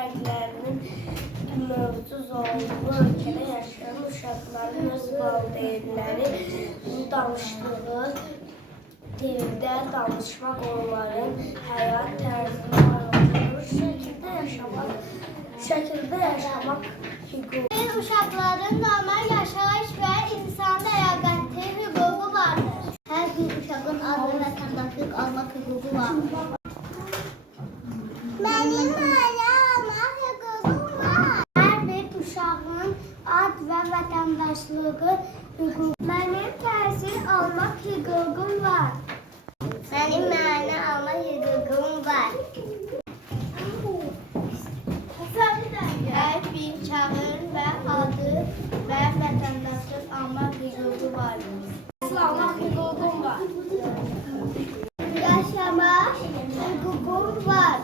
hüquqlərinin mövcud olduğu ölkədə yaşayan uşaqların öz valideynləri danışdığı dildə danışmaq onların həyat tərzini artırır, şəkildə yaşamaq hüququ. Uşaqların normal yaşayış və insan ləyaqəti hüququ vardır. Hər bir uşağın adlı vətəndaşlıq almaq hüququ vardır. Mənim ailə almaq hüququm var. Hər bir uşağın ad və vətəndaşlığı hüququ. Mənim təhsil almaq hüququm var. Mənim müayinə almaq hüququm var. Hər bir uşağın və adı və vətəndaşlıq almaq hüququ var. Almaq hüququm var. Yaşamaq hüququm var.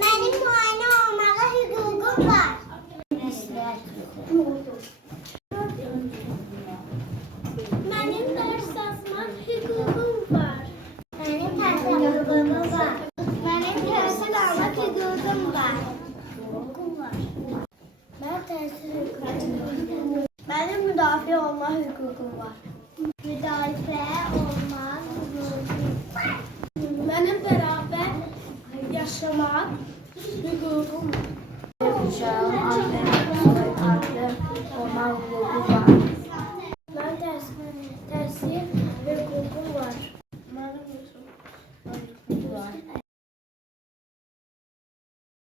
Mənim müayinə olmağa hüququm var. Mənim dərs yazmaq hüququm var. Mənim təhsil hüququm var. Mənim təhsil almaq hüququm var. Mənim təhsil hüququm var. Mənim müdafiə olma hüququm var.